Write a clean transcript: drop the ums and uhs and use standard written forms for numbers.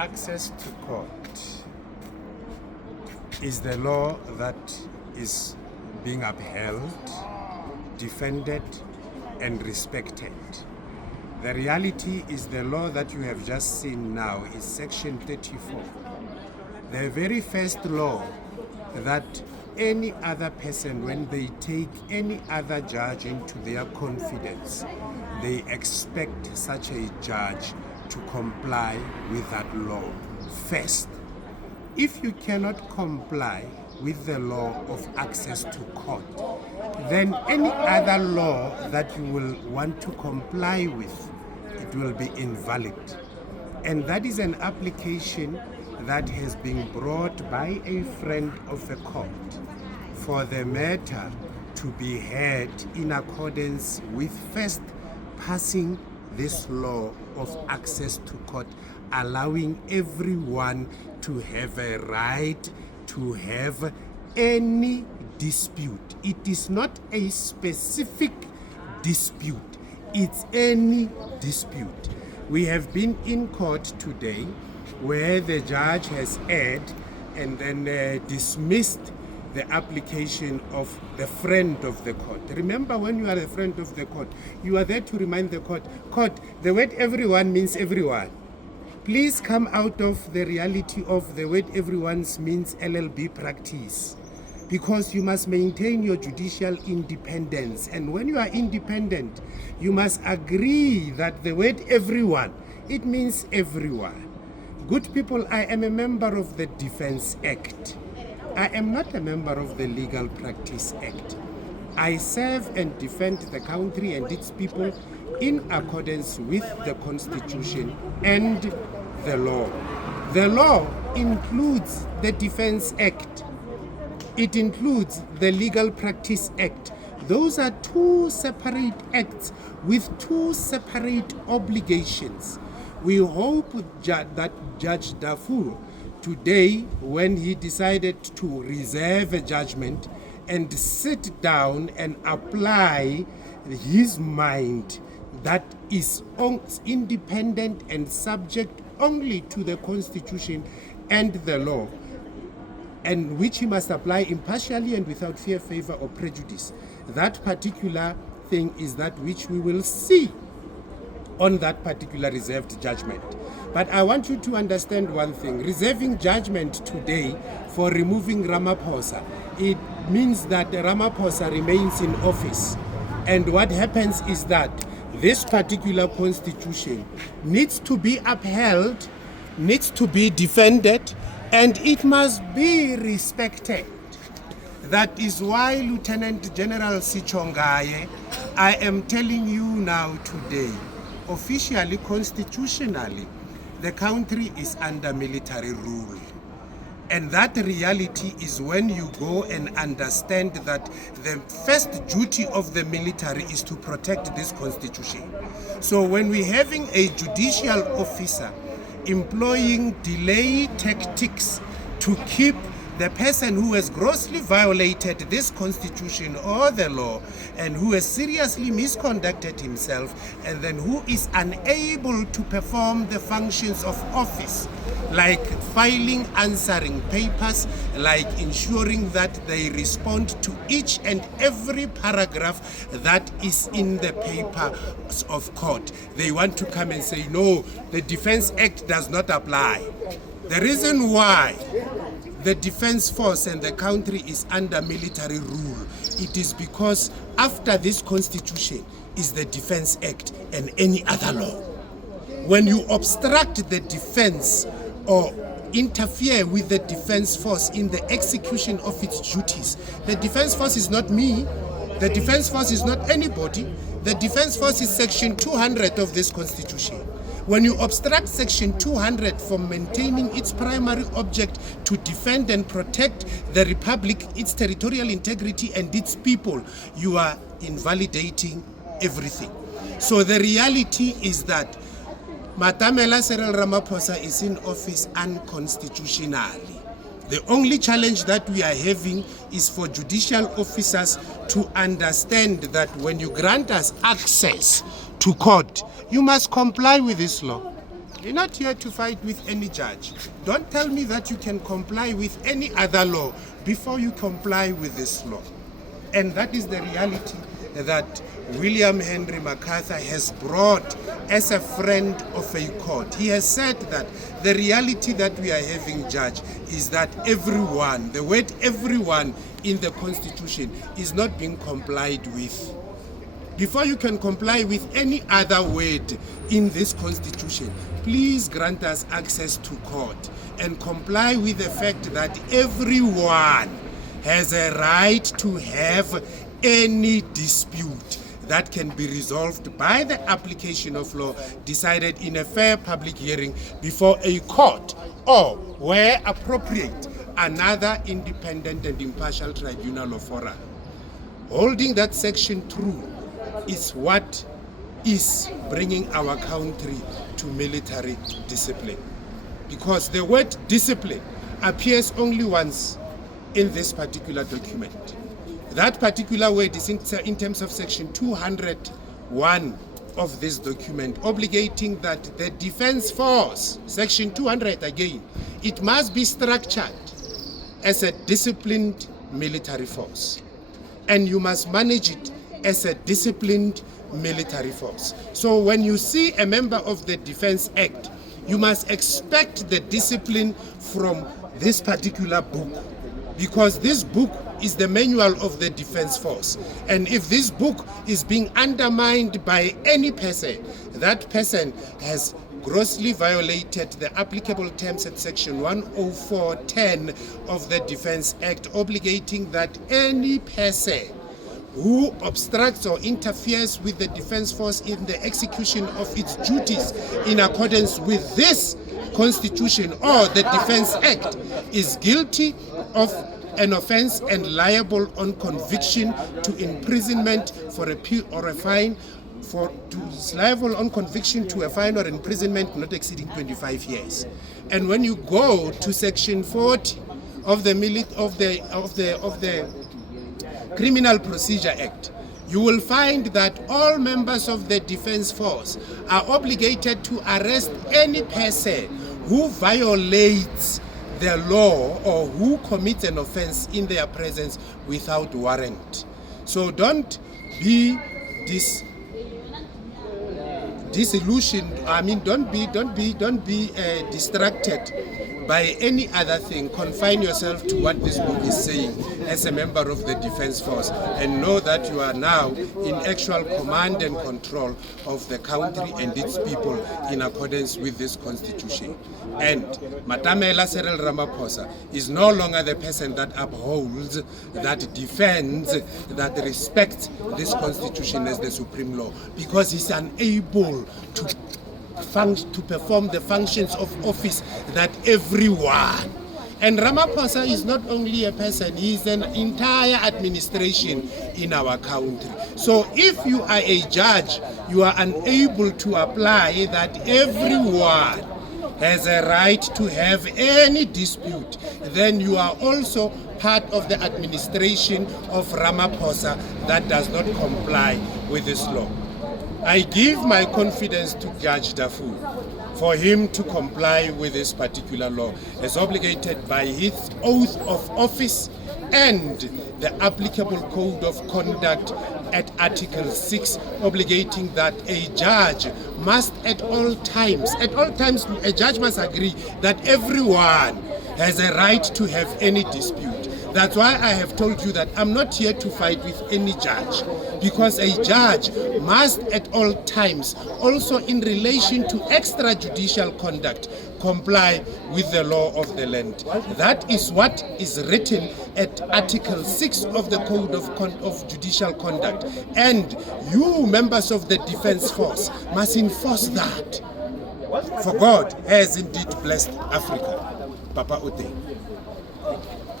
Access to court is the law that is being upheld, defended, and respected. The reality is the law that you have just seen now is Section 34. The very first law that any other person, when they take any other judge into their confidence, they expect such a judge to comply with that law first. If you cannot comply with the law of access to court, then any other law that you will want to comply with, it will be invalid. And that is an application that has been brought by a friend of the court for the matter to be heard in accordance with first passing this law of access to court, allowing everyone to have a right to have any dispute. It is not a specific dispute, it's any dispute. We have been in court today where the judge has erred and then dismissed the application of the friend of the court. Remember, when you are a friend of the court, you are there to remind the court, the word everyone means everyone. Please come out of the reality of the word everyone means LLB practice, because you must maintain your judicial independence. And when you are independent, you must agree that the word everyone, it means everyone. Good people, I am a member of the Defense Act. I am not a member of the Legal Practice Act. I serve and defend the country and its people in accordance with the Constitution and the law. The law includes the Defense Act. It includes the Legal Practice Act. Those are two separate acts with two separate obligations. We hope that Judge Dafur today, when he decided to reserve a judgment and sit down and apply his mind that is independent and subject only to the Constitution and the law, and which he must apply impartially and without fear, favor, or prejudice. That particular thing is that which we will see on that particular reserved judgment. But I want you to understand one thing. Reserving judgment today for removing Ramaphosa, it means that Ramaphosa remains in office. And what happens is that this particular constitution needs to be upheld, needs to be defended, and it must be respected. That is why Lieutenant General Sichongaye, I am telling you now today, officially, constitutionally, the country is under military rule. And that reality is when you go and understand that the first duty of the military is to protect this constitution. So when we're having a judicial officer employing delay tactics to keep the person who has grossly violated this constitution or the law and who has seriously misconducted himself and then who is unable to perform the functions of office, like filing answering papers, like ensuring that they respond to each and every paragraph that is in the papers of court. They want to come and say, no, the Defense Act does not apply. The reason why the defense force and the country is under military rule, it is because after this constitution is the Defense Act and any other law. When you obstruct the defense or interfere with the defense force in the execution of its duties, the defense force is not me, the defense force is not anybody, the defense force is Section 200 of this constitution. When you obstruct Section 200 from maintaining its primary object to defend and protect the Republic, its territorial integrity and its people, you are invalidating everything. So the reality is that Matamela Cyril Ramaphosa is in office unconstitutionally. The only challenge that we are having is for judicial officers to understand that when you grant us access to court, you must comply with this law. We're not here to fight with any judge. Don't tell me that you can comply with any other law before you comply with this law. And that is the reality that William Henry McCarter has brought as a friend of a court. He has said that the reality that we are having, Judge, is that everyone, the word everyone in the Constitution is not being complied with. Before you can comply with any other word in this Constitution, please grant us access to court and comply with the fact that everyone has a right to have any dispute that can be resolved by the application of law decided in a fair public hearing before a court, or, where appropriate, another independent and impartial tribunal or forum. Holding that section true is what is bringing our country to military discipline. Because the word discipline appears only once in this particular document. That particular word is in terms of section 201 of this document, obligating that the defense force, section 200 again, it must be structured as a disciplined military force. And you must manage it as a disciplined military force. So when you see a member of the Defense Act, you must expect the discipline from this particular book, because this book is the manual of the Defense Force. And if this book is being undermined by any person, that person has grossly violated the applicable terms at section 104.10 of the Defense Act, obligating that any person who obstructs or interferes with the Defense Force in the execution of its duties in accordance with this Constitution or the Defense Act is guilty of an offense and liable on conviction to imprisonment for a or a fine, is liable on conviction to a fine or imprisonment not exceeding 25 years. And when you go to section 40 of the Criminal Procedure Act, you will find that all members of the Defense Force are obligated to arrest any person who violates the law or who commits an offense in their presence without warrant. So don't be disillusioned. I mean, don't be distracted by any other thing. Confine yourself to what this book is saying as a member of the Defense Force, and know that you are now in actual command and control of the country and its people in accordance with this Constitution. And Matamela Cyril Ramaphosa is no longer the person that upholds, that defends, that respects this Constitution as the supreme law, because he's unable to perform the functions of office that everyone. And Ramaphosa is not only a person, he is an entire administration in our country. So if you are a judge, you are unable to apply that everyone has a right to have any dispute, then you are also part of the administration of Ramaphosa that does not comply with this law. I give my confidence to Judge Dafu for him to comply with this particular law as obligated by his oath of office and the applicable code of conduct at Article 6, obligating that a judge must at all times, a judge must agree that everyone has a right to have any dispute. That's why I have told you that I'm not here to fight with any judge, because a judge must at all times, also in relation to extrajudicial conduct, comply with the law of the land. That is what is written at Article 6 of the Code of Judicial Conduct. And you, members of the Defense Force, must enforce that. For God has indeed blessed Africa. Papa Ote.